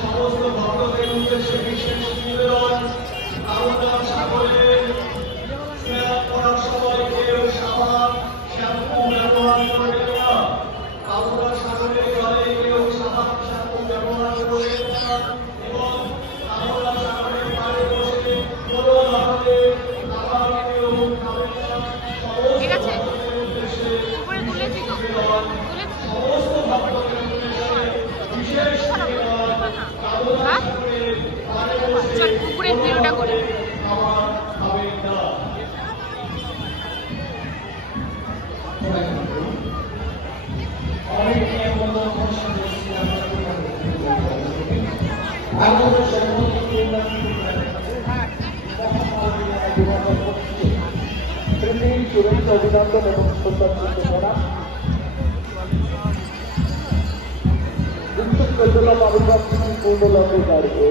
সমস্ত ভক্তদের উদ্দেশ্যে বিশেষ নিবেদন, কামনার সাগরে স্নান করার সময় কেউ সাবান শ্যাম্পু ব্যবহার করবেন না। কামনার সাগরের জলে কেউ সাবান শ্যাম্পু ব্যবহার করবেন না এবং কামনার সাগরের পাড়ে বসে কোনো ধরনের খাবার কেউ খাবেন না। ঠিক আছে, উপরে তুলেছি তো, সমস্ত ভক্তদের উদ্দেশ্যে বিশেষ চল পুকুরের ভিডিওটা করি। অভিনন্দন এবং শ্রদ্ধা আবির্ভাব পূর্ণ লক্ষ্যে দাঁড়িয়ে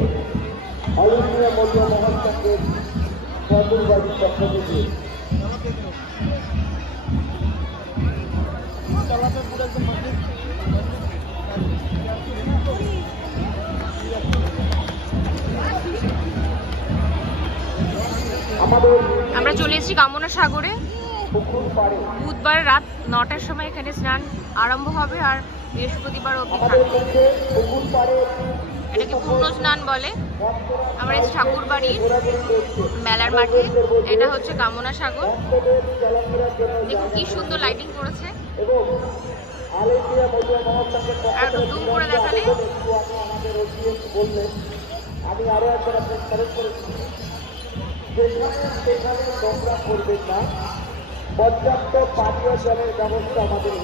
আলোচনা মধ্য মহাসংঘের ঠাকুরবাড়ির পক্ষ থেকে আমরা চলে এসেছি কামনা সাগরে। বুধবার রাত 9টার সময় এখানে স্নান আরম্ভ হবে আর বৃহস্পতিবার অবধি থাকবে। এটাকে পূর্ণ স্নান বলে। আমরা এসেছি ঠাকুর বাড়ির মেলার মাঠে। এটা হচ্ছে কামনা সাগর। দেখুন কি সুন্দর লাইটিং করেছে, আর একটু জুম করে দেখালে আমি আরো একবার আপনার খরচ করেছি সেখানে নোংরা করবেন না, পর্যাপ্ত পানীয় জলের ব্যবস্থা আমাদের